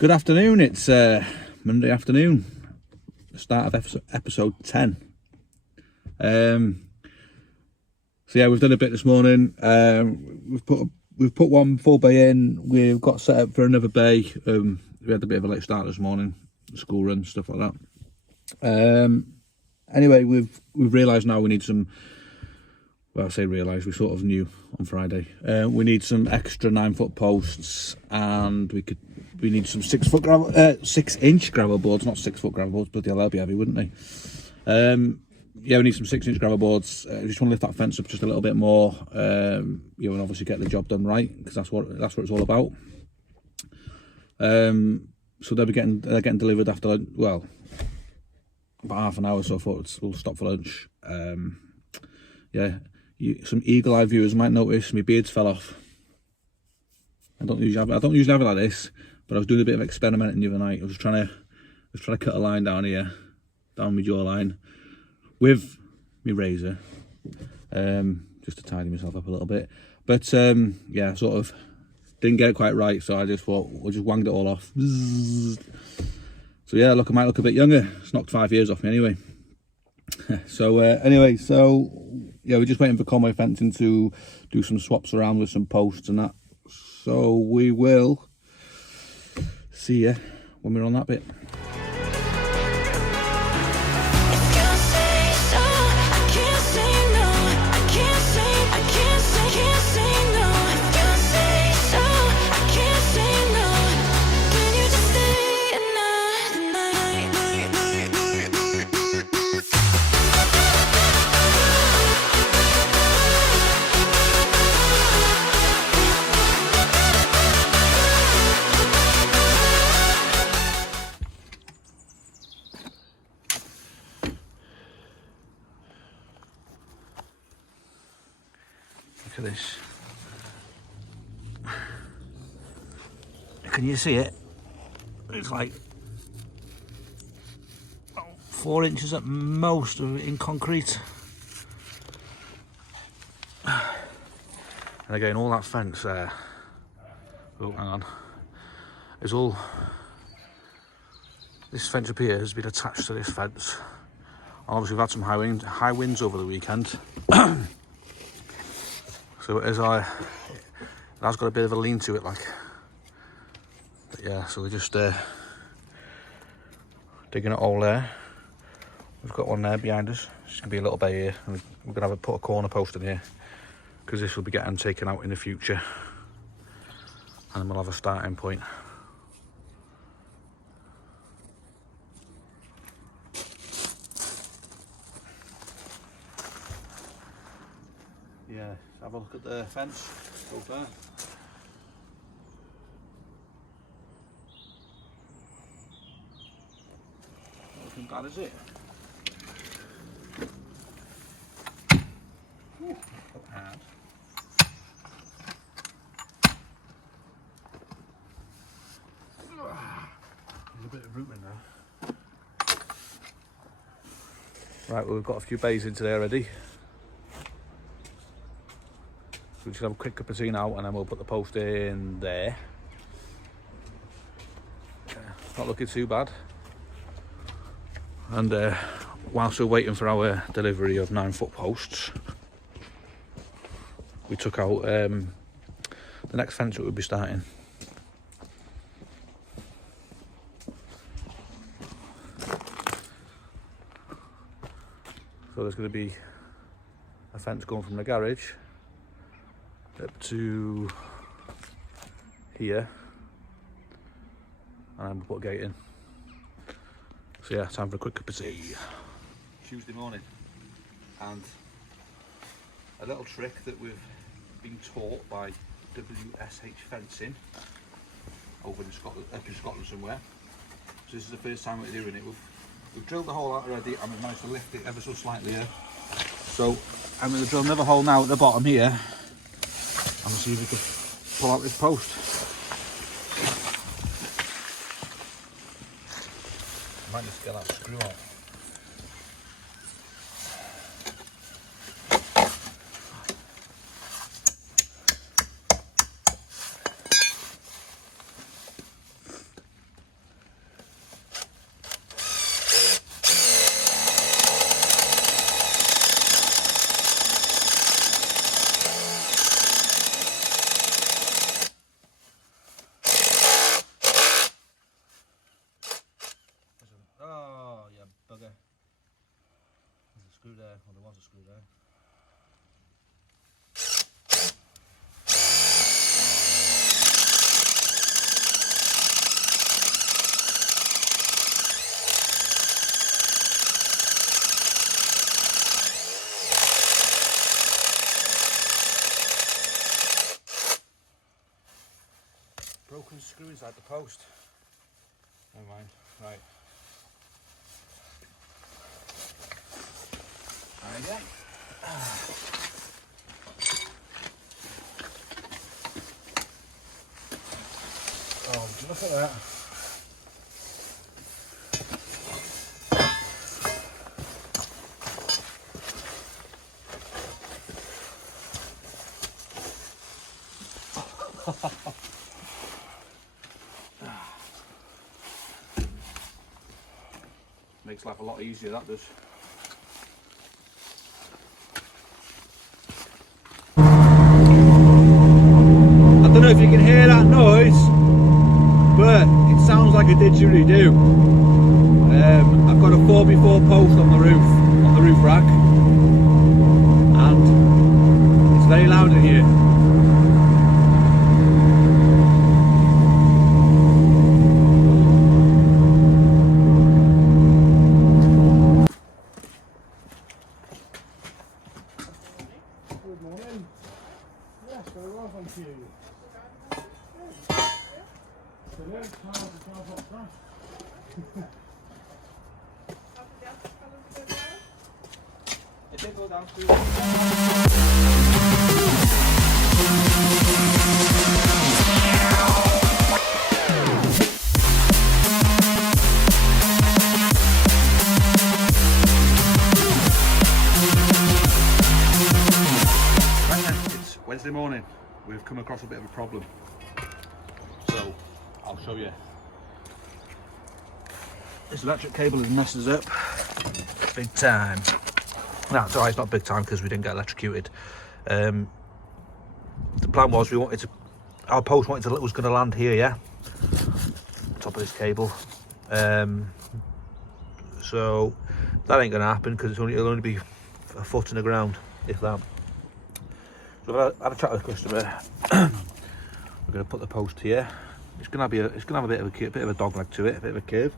Good afternoon, it's Monday afternoon, the start of episode 10. So yeah, we've done a bit this morning. We've put one full bay in, we've got set up for another bay. We had a bit of a late start this morning, school run, stuff like that. Anyway, we've realised now we need some, well, I say realised, we sort of knew on Friday. We need some extra 9-foot posts, and we need some 6-foot gravel, 6-inch gravel boards, not 6-foot gravel boards, but they'll be heavy, wouldn't they? Yeah, we need some 6-inch gravel boards. We just want to lift that fence up just a little bit more, and obviously get the job done right, because that's what it's all about. So they're getting delivered after, well, about half an hour, so I thought we'll stop for lunch. Yeah, some eagle-eye viewers might notice my beards fell off. I don't usually have it like this, but I was doing a bit of experimenting the other night. I was trying to cut a line down here, down my jawline, with my razor, just to tidy myself up a little bit. But yeah, sort of didn't get it quite right, so I just thought we'll just wanged it all off. So yeah, look, I might look a bit younger. It's knocked 5 years off me anyway. So anyway, so yeah, we're just waiting for Conway Fencing to do some swaps around with some posts and that. So we will see you when we're on that bit. Look at this. Can you see it? It's like 4 inches at most in concrete. And again, all that fence there, oh, hang on, is all, this fence up here has been attached to this fence. Obviously we've had some high winds over the weekend. So it has got a bit of a lean to it, like. But yeah, so we're just digging a hole there. We've got one there behind us. It's gonna be a little bay here, and we're gonna put a corner post in here, because this will be getting taken out in the future, and then we'll have a starting point. Yeah, have a look at the fence so far. Not looking bad, is it? Ooh, so hard. There's a bit of rooting there. Right, well, we've got a few bays into there already. So we just have a quick cup of tea now, and then we'll put the post in there. Not looking too bad. And whilst we're waiting for our delivery of 9-foot posts, we took out the next fence that we'll be starting. So there's going to be a fence going from the garage up to here, and then we'll put a gate in. So yeah, time for a quick cup of tea. Tuesday morning, and a little trick that we've been taught by WSH Fencing over in Scotland, up in Scotland somewhere. So this is the first time we're doing it. We've drilled the hole out already, and we've managed to lift it ever so slightly here. So I'm going to drill another hole now at the bottom here, and we'll see if we can pull out this post. I might just get that screw out. was a screw there. Broken screw inside the post. Never mind. Right. There we go. Oh, look at that. Makes life a lot easier, that does. I don't know if you can hear that noise, but it sounds like a didgeridoo. I've got a 4x4 post on the roof rack, and it's very loud in here. Good morning. Yes, very well, thank you. Today, time to drive up front. It did go down through. It's Wednesday morning. We've come across a bit of a problem, so I'll show you. This electric cable has messed us up big time. No, it's alright, it's not big time because we didn't get electrocuted. The plan was our post was going to land here, yeah, top of this cable. So that ain't going to happen because it'll only be a foot in the ground, if that. So I've had a chat with the customer. We're going to put the post here. It's going to have a bit of a dog leg to it, a bit of a curve.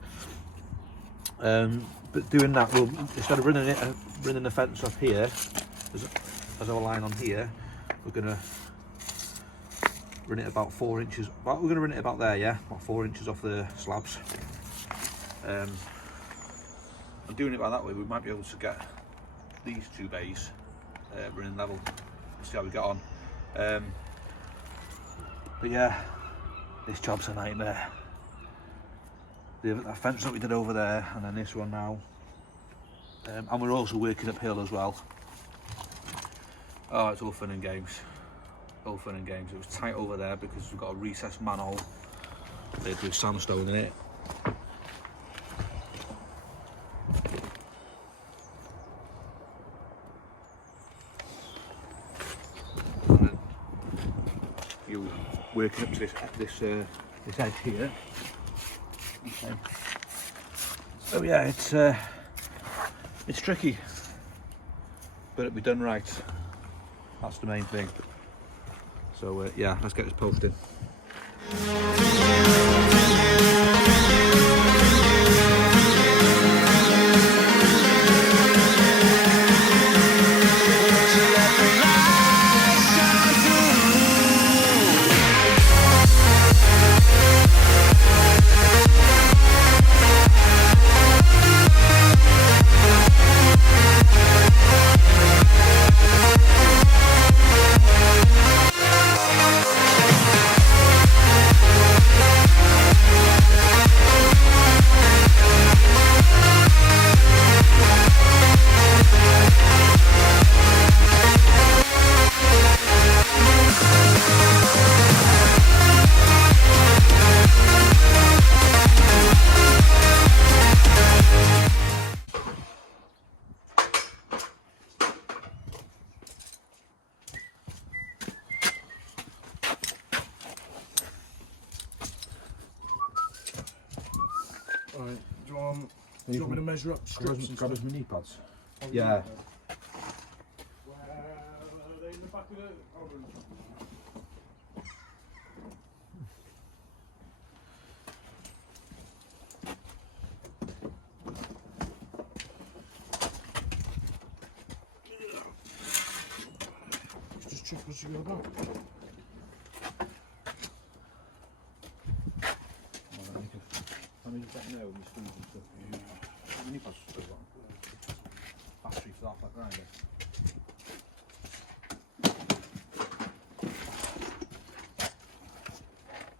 But doing that, we'll, instead of running the fence up here, as our line on here, we're going to run it about 4 inches. We're going to run it about there, yeah, about 4 inches off the slabs. And doing it by that way, we might be able to get these two bays running level. We'll see how we get on. But yeah, this job's a nightmare. That fence that we did over there, and then this one now. And we're also working uphill as well. Oh, it's all fun and games. All fun and games. It was tight over there because we've got a recessed manhole with sandstone in it. And then you're working up to this edge here. Okay. So yeah, it's tricky, but it'll be done right. That's the main thing. So yeah, let's get this posted. Alright, do you want me to measure up strips? Grab us my knee pads. Yeah. Just check as you go back. Let me just let you know when you squeeze and stuff. How many pads still got? Battery for that grinder.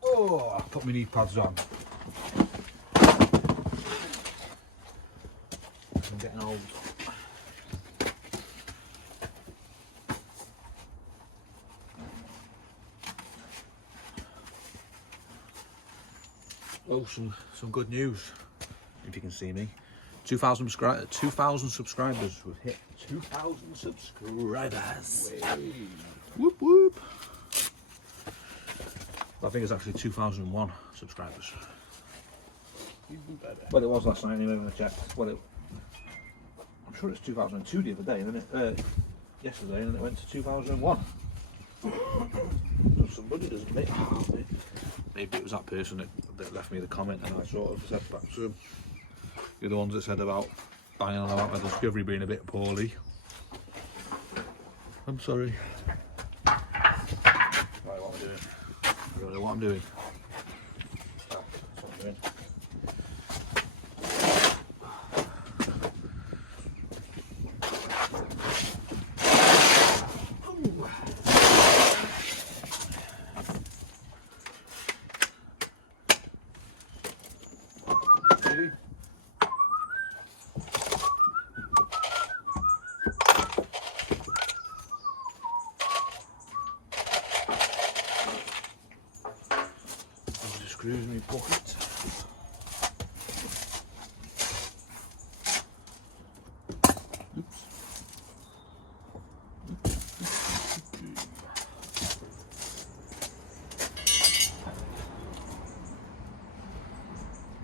Oh, I put my knee pads on. I'm getting old. Oh, some good news, if you can see me. 2,000 subscribers. We've hit 2,000 subscribers. Way. Whoop whoop. I think it's actually 2001 subscribers. Even better. Well, it was last night anyway when I checked. Well, I'm sure it's 2002 the other day, and then yesterday, and then it went to 2001. So somebody doesn't make. Maybe it was that person that left me the comment, and I sort of said back to them. You're the ones that said about banging on about my Discovery being a bit poorly. I'm sorry. Right, what am I doing? I don't know what I'm doing. That's what I'm doing. Screws in my pocket. Oops.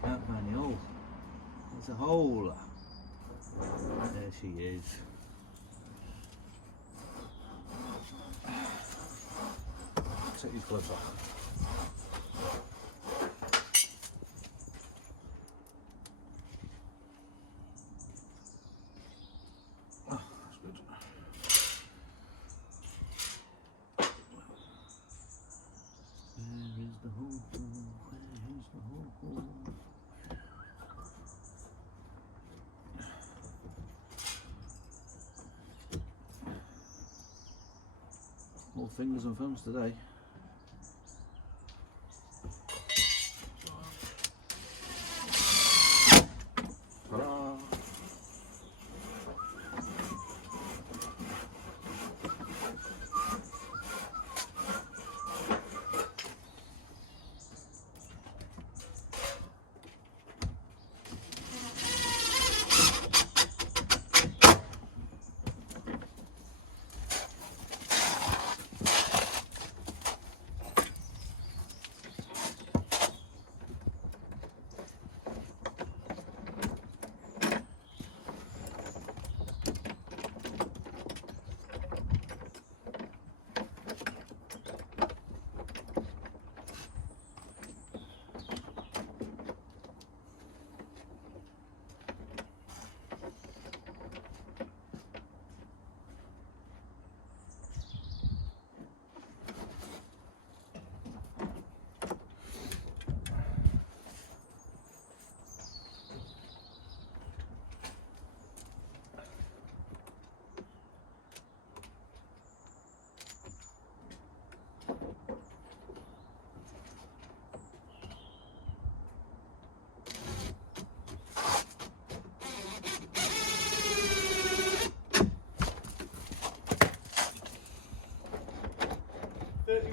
That manual. There's a hole. There she is. Take these gloves off. More fingers and thumbs today. Ta-da.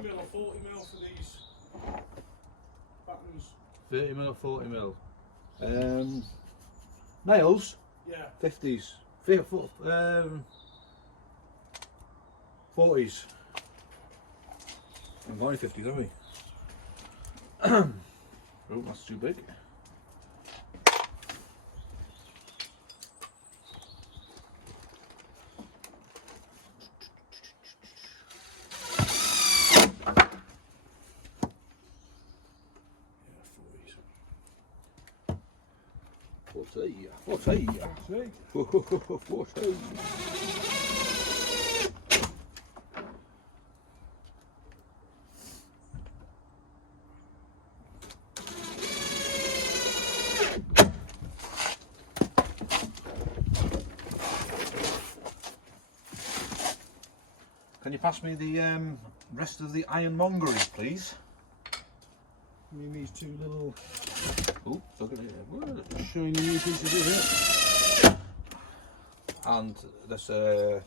Mil or 40 mil for these buttons. 30 mil or 40 mil. Nails? Yeah. 50s. 40s. I'm buying 50s, aren't we? Oh, that's too big. 40. See? 40. Can you pass me the rest of the ironmongery, please? I mean, these two little Oh, look at it. shiny new pieces of it. And there's a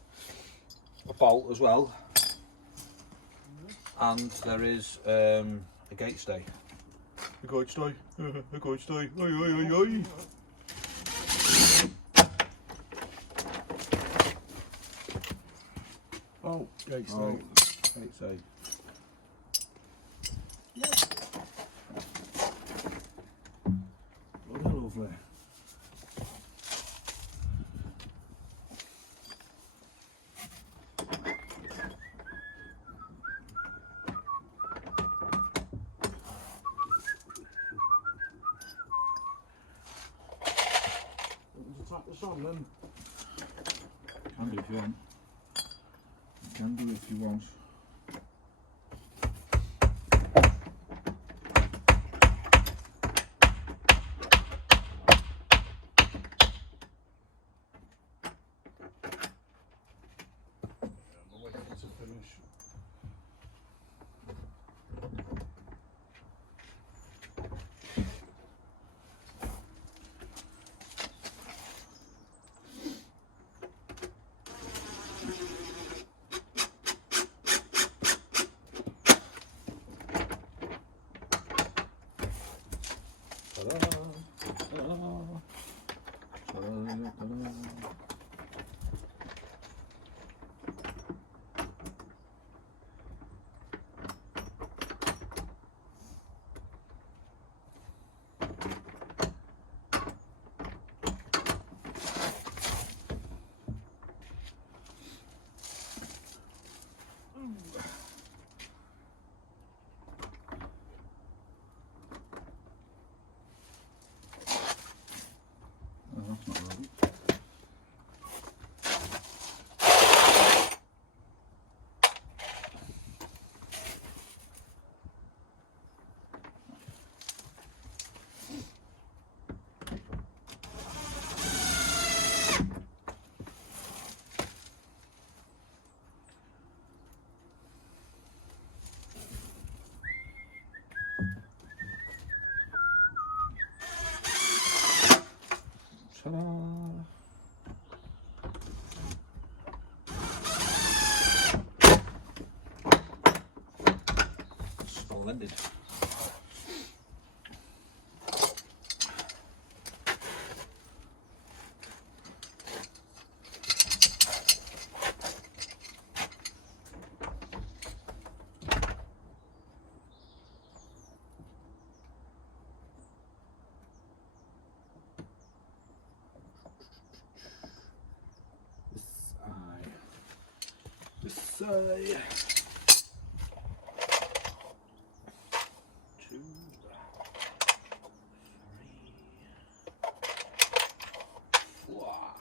bolt as well. And there is a gate stay. A gate stay. A gate stay. Oi, oi, oi, oi. Oh, gate stay. Oh, gate stay. Bloody lovely. Tap this on then. Can do if you want. Can do if you want. I'm waiting to finish. Ta-da, ta-da, ta-da, ta-da. Oh, that's not right. Ta-da! Splendid. This side. 2, 3. Wow.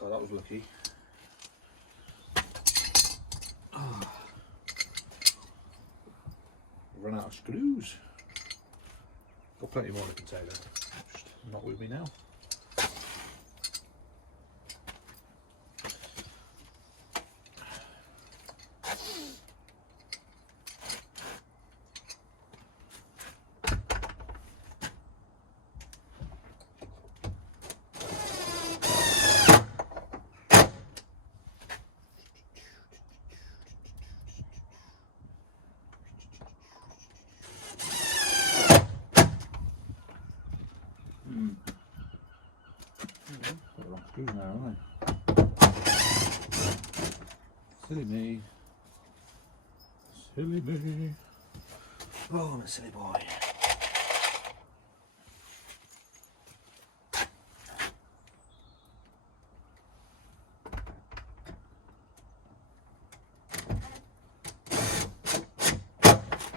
God, that was lucky. Run out of screws. Got plenty more in the container. Just not with me now. Got the wrong screws now, haven't I? Silly me. Silly me. Oh, I'm a silly boy.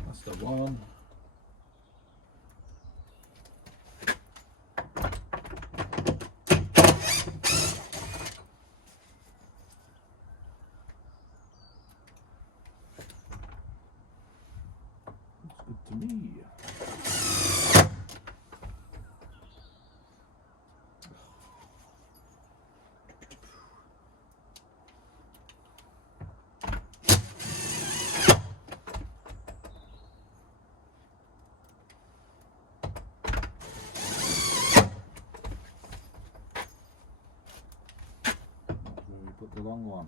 That's the one. the long one.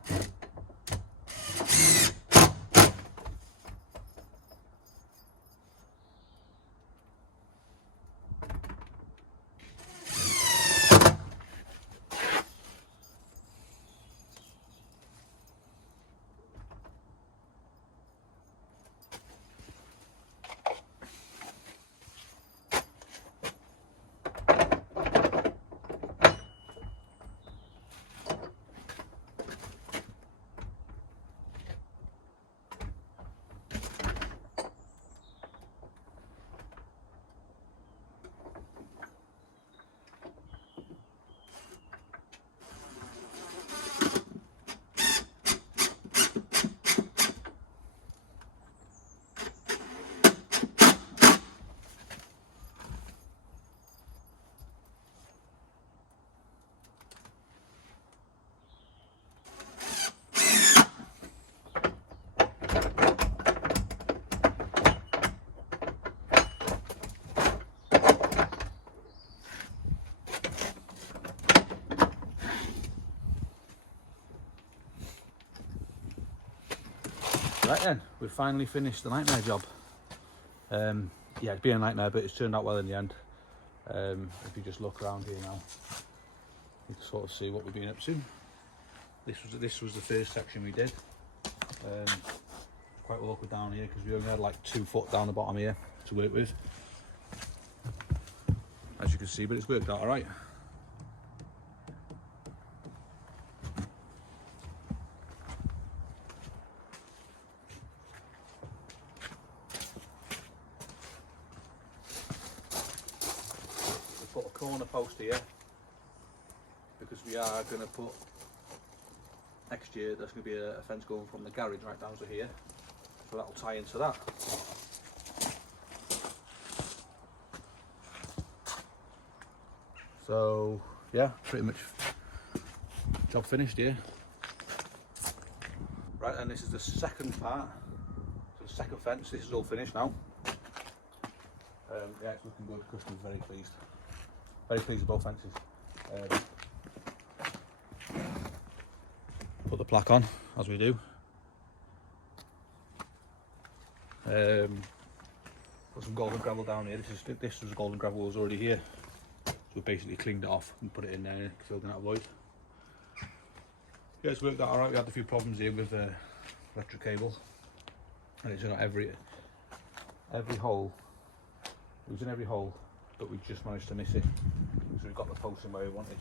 Right then, we've finally finished the nightmare job. Yeah, it's been a nightmare, but it's turned out well in the end. If you just look around here now, you can sort of see what we've been up to. This was the first section we did. Quite awkward down here because we only had like 2 foot down the bottom here to work with, as you can see, but it's worked out all right. Put a corner post here because we are going to put next year. There's going to be a fence going from the garage right down to here, so that will tie into that. So yeah, pretty much job finished here. Right, and this is the second part, so the second fence. This is all finished now. Yeah, it's looking good. Customer's very pleased. Very pleased with both fences. Put the plaque on, as we do. Put some golden gravel down here. This was golden gravel was already here. So we basically cleaned it off and put it in there and filled in that void. Yeah, it's worked out alright. We had a few problems here with electric cable. And it's in every hole. It was in every hole, but we just managed to miss it. So we got the post in where we wanted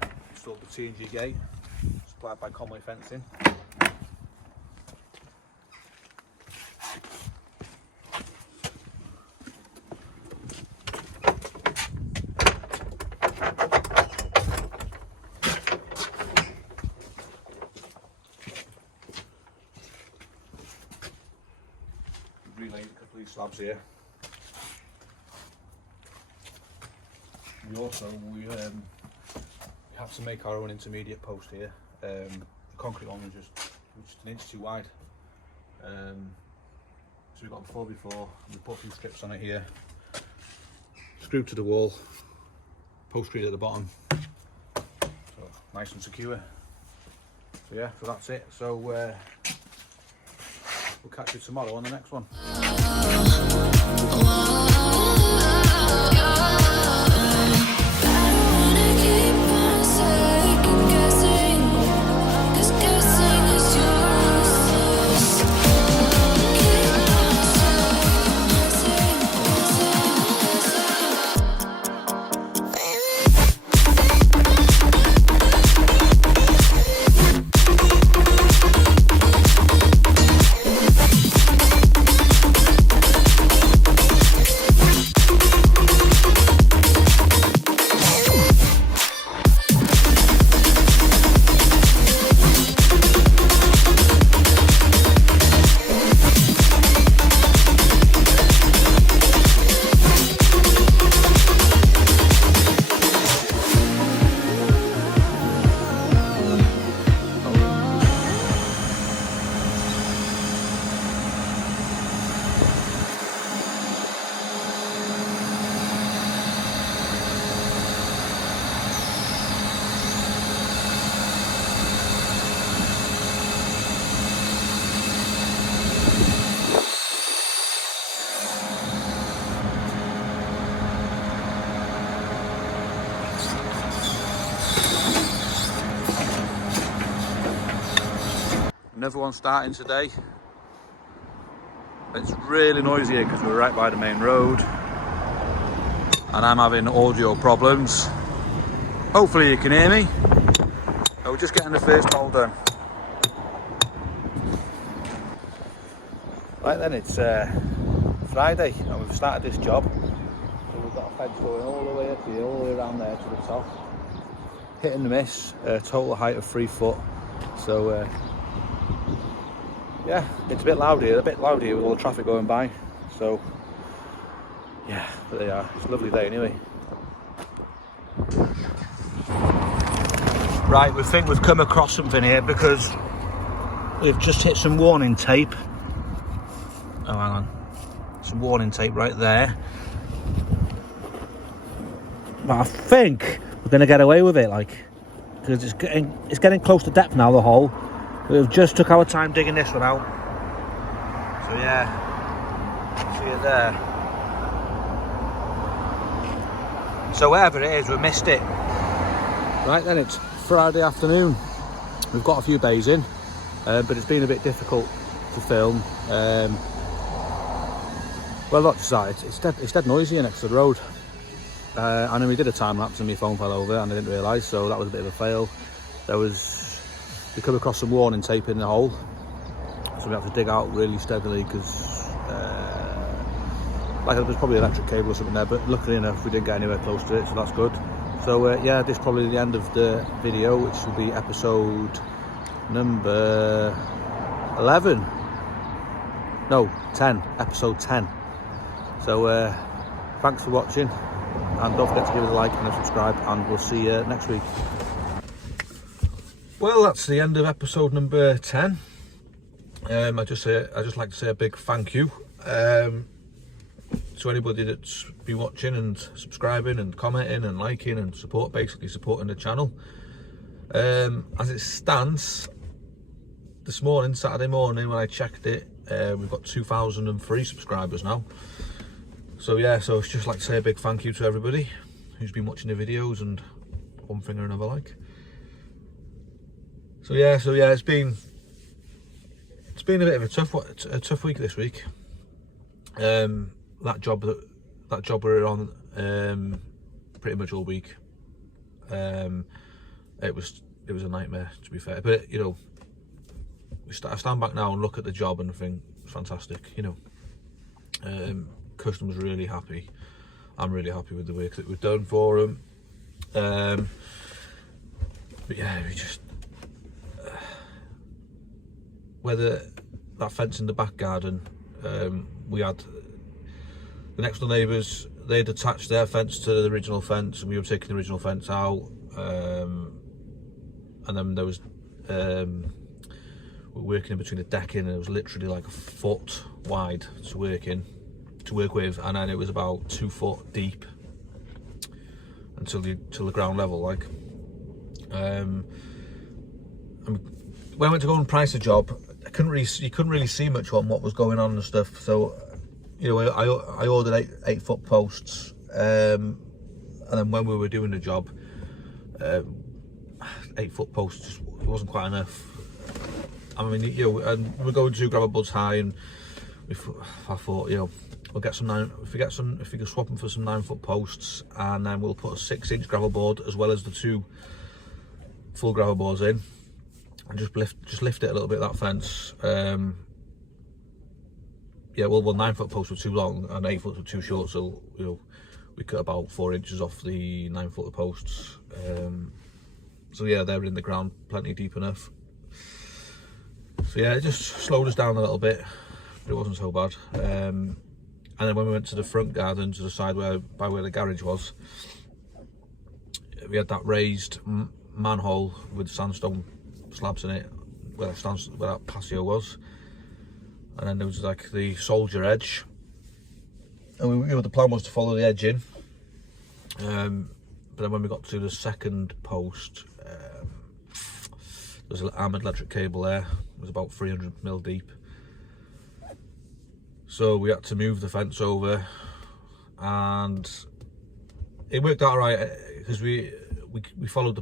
to. Installed the T&G gate, supplied by Conway Fencing. Relayed a couple of these slabs here. We had to make our own intermediate post here. The concrete one was just an inch too wide. So we got the 4x4, we put a few strips on it here, screwed to the wall, post screwed at the bottom, so nice and secure. So yeah, so that's it. So we'll catch you tomorrow on the next one. Another one starting today. It's really noisy here because we're right by the main road and I'm having audio problems. Hopefully you can hear me. We're just getting the first hole done. Right then, it's Friday and we've started this job. So we've got a fence going all the way up here, all the way around there to the top. Hit and miss, total height of 3 foot. So yeah, it's a bit loud here with all the traffic going by. So yeah, but they are. It's a lovely day anyway. Right, we think we've come across something here because we've just hit some warning tape. Oh, hang on. Some warning tape right there. But I think we're going to get away with it, like, because it's getting close to depth now, the hole. We've just took our time digging this one out. So yeah, see it there. So wherever it is, we missed it. Right then, it's Friday afternoon. We've got a few bays in, but it's been a bit difficult to film. Well, not just that, it's dead noisy here next to the road. And then we did a time lapse and my phone fell over and I didn't realise, so that was a bit of a fail. We come across some warning tape in the hole, so we have to dig out really steadily because like there's probably an electric cable or something there, but luckily enough we didn't get anywhere close to it, so that's good. So yeah, this is probably the end of the video, which will be episode number 11. No, 10. Episode 10. So thanks for watching, and don't forget to give it a like and a subscribe, and we'll see you next week. Well, that's the end of episode number 10. I just like to say a big thank you to anybody that's been watching and subscribing and commenting and liking and basically supporting the channel. As it stands, this morning, Saturday morning, when I checked it, we've got 2,003 subscribers now. So yeah, so it's just like to say a big thank you to everybody who's been watching the videos and one thing or another like. So yeah, it's been a bit of a tough week this week. That job we were on pretty much all week. It was a nightmare, to be fair. But you know, I stand back now and look at the job and think it's fantastic. You know, customers are really happy. I'm really happy with the work that we've done for them. But yeah, we just whether that fence in the back garden, we had the next door neighbours, they'd attached their fence to the original fence and we were taking the original fence out, and then there was we're working in between the decking and it was literally like a foot wide to work with, and then it was about 2 foot deep until the ground level, like. And when I went to go and price a job, you couldn't really see much on what was going on and stuff. So, you know, I ordered 8 foot posts, and then when we were doing the job, 8 foot posts just wasn't quite enough. I mean, you know, and we're going to grab a buds high, and I thought, you know, we'll get some if we can swap them for some 9 foot posts, and then we'll put a 6-inch gravel board as well as the 2 full gravel boards in, and just lift it a little bit, that fence. Yeah, well 9 foot posts were too long and 8 foot were too short, so you know, we cut about 4 inches off the 9 foot posts. So yeah, they're in the ground plenty deep enough. So yeah, it just slowed us down a little bit, but it wasn't so bad. And then when we went to the front garden, to the side by where the garage was, we had that raised manhole with sandstone slabs in it, where that patio was, and then there was like the soldier edge, and you know, the plan was to follow the edge in. But then when we got to the second post, there's an armoured electric cable there. It was about 300mm deep. So we had to move the fence over, and it worked out alright because we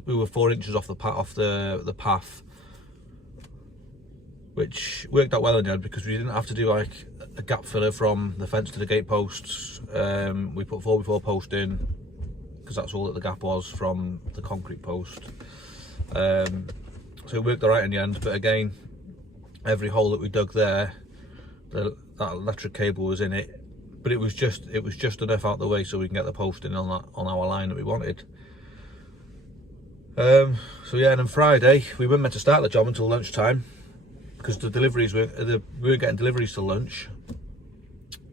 were 4 inches off the path, which worked out well in the end because we didn't have to do like a gap filler from the fence to the gate posts. We put 4x4 post in because that's all that the gap was from the concrete post. So it worked all right in the end, but again, every hole that we dug there, that electric cable was in it, but it was just enough out the way so we can get the post in on our line that we wanted. So yeah, and on Friday we weren't meant to start the job until lunchtime because the deliveries we were getting deliveries till lunch.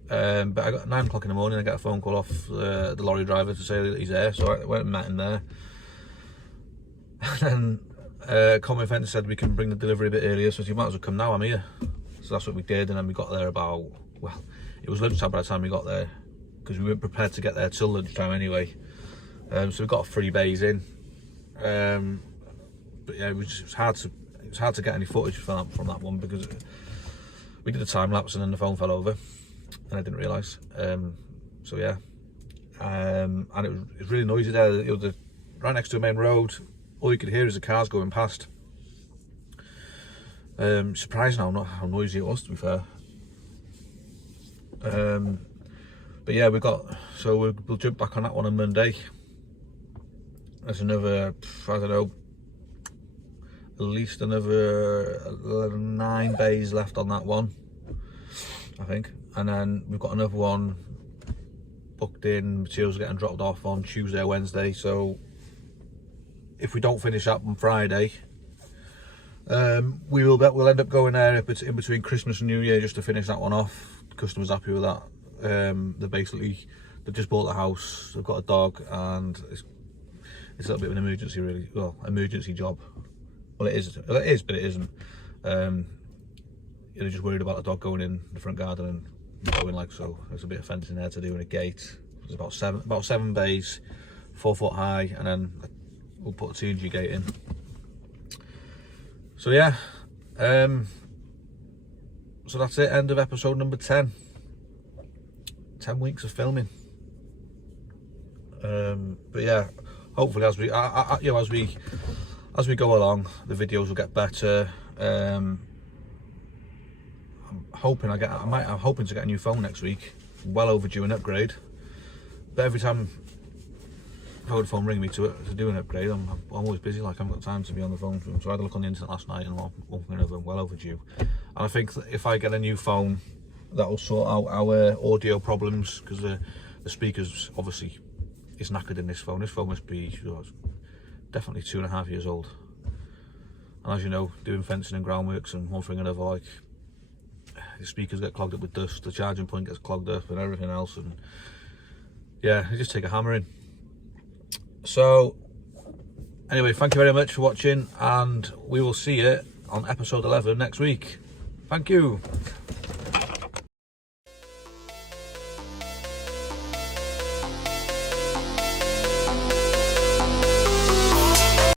But I got 9 o'clock in the morning. I got a phone call off the lorry driver to say that he's there, so I went and met him there. And then Common Fence said we can bring the delivery a bit earlier, so you might as well come now. I'm here. So that's what we did, and then we got there about, well, it was lunchtime by the time we got there because we weren't prepared to get there till lunchtime anyway. So we got 3 bays in. But yeah, it was hard to get any footage from that one because we did a time lapse and then the phone fell over and I didn't realise. So yeah, and it was really noisy there. It was right next to a main road. All you could hear is the cars going past. Surprising how noisy it was, to be fair. But yeah, we'll jump back on that one on Monday. There's another, I don't know, at least another 9 bays left on that one, I think. And then we've got another one booked in, materials are getting dropped off on Tuesday or Wednesday. So if we don't finish up on Friday, we'll end up going there in between Christmas and New Year just to finish that one off. The customer's happy with that. They just bought the house, they've got a dog, and it's a little bit of an emergency, really. Well, emergency job. Well, it is, but it isn't. They're just worried about the dog going in the front garden and going like so. There's a bit of fencing there to do and a gate. There's about seven bays, 4 foot high, and then we'll put a T&G gate in. So yeah, so that's it. End of episode number 10. 10 weeks of filming. But yeah, hopefully as we go along, the videos will get better. I'm hoping to get a new phone next week. Well overdue an upgrade. But every time Vodafone ring me to do an upgrade, I'm always busy. Like, I haven't got time to be on the phone. So I had a look on the internet last night, and one thing or another, well overdue. And I think that if I get a new phone, that will sort out our audio problems, because the speakers obviously is knackered in this phone. This phone must be definitely 2.5 years old. And as you know, doing fencing and groundworks and one thing or another, like, the speakers get clogged up with dust, the charging point gets clogged up and everything else, and yeah, you just take a hammer in. So anyway, thank you very much for watching, and we will see you on episode 11 next week. Thank you.